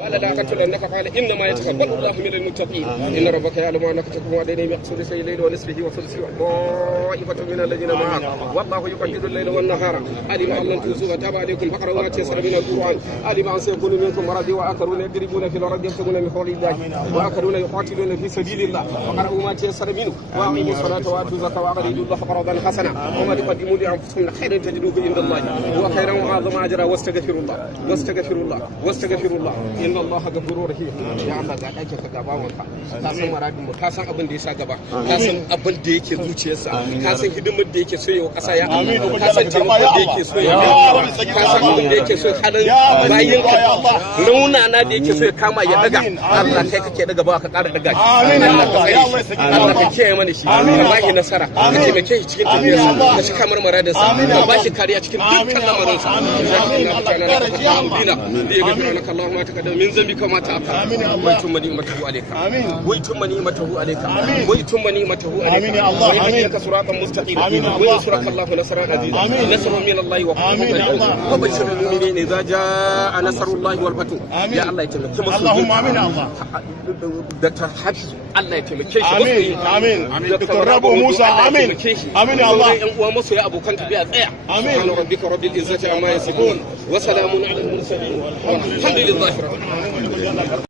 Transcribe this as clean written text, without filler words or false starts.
قال لا أقتلنك قال إنما يتقبل الله من المتقين إن ربك يعلم أنك تقوم أدنى من ثلثي الليل ونصفه وثلثه طائفة من الذين معك والله يقدر الليل والنهار علم أن لن تحصوا فتاب عليكم فاقرؤوا ما تيسر من القرآن علم أن سيكون منكم مرضى وآخرون يضربون في الأرض يبتغون من فضل الله وآخرون يقاتلون في سبيل الله فاقرؤوا ما تيسر منه وأقيموا الصلاة وآتوا الزكاة وأقرضوا الله قرضا حسنا وما تقدموا لأنفسكم خيرا تجدوه عند الله هو خيرا وأعظم أجرا واستغفروا الله واستغفروا الله واستغفروا الله إن الله غفور رحيم ya Allah ga kake ka gaba wanka ka san maradin mu ka san abin da ya sa gaba ka san abin da yake zuciyarsa ka san hidimar da yake so yau kasa ya ka san taimakon da yake so ya ka san abin da yake so halin bayin ka raunana da yake so ya kama ya daga Allah kai kake daga ba ka ƙara daga shi Allah ka kiyaye mana shi ka ba shi nasara ka taimake shi cikin tafiyarsa ka shi kamar maradin sa ka ba shi kariya cikin dukkan lamarin sa Allahumma taqaddam min zambika ma ta'akhkhara ويتم نعمته عليك ويتم نعمته عليك ويتم نعمته عليك ويهديك صراطا مستقيما وينصرك الله نصرا عزيزا نصر من الله وفتح وبشر المؤمنين اذا جاء نصر الله والفتح يا الله يتمكن اللهم امين يا الله دكتور حفص الله يتمكن امين دكتور رابو موسى امين امين يا الله ومسو يا ابو كان تبيع tsaya امين ربك رب العزه عما يصفون وسلام على المرسلين والحمد لله رب العالمين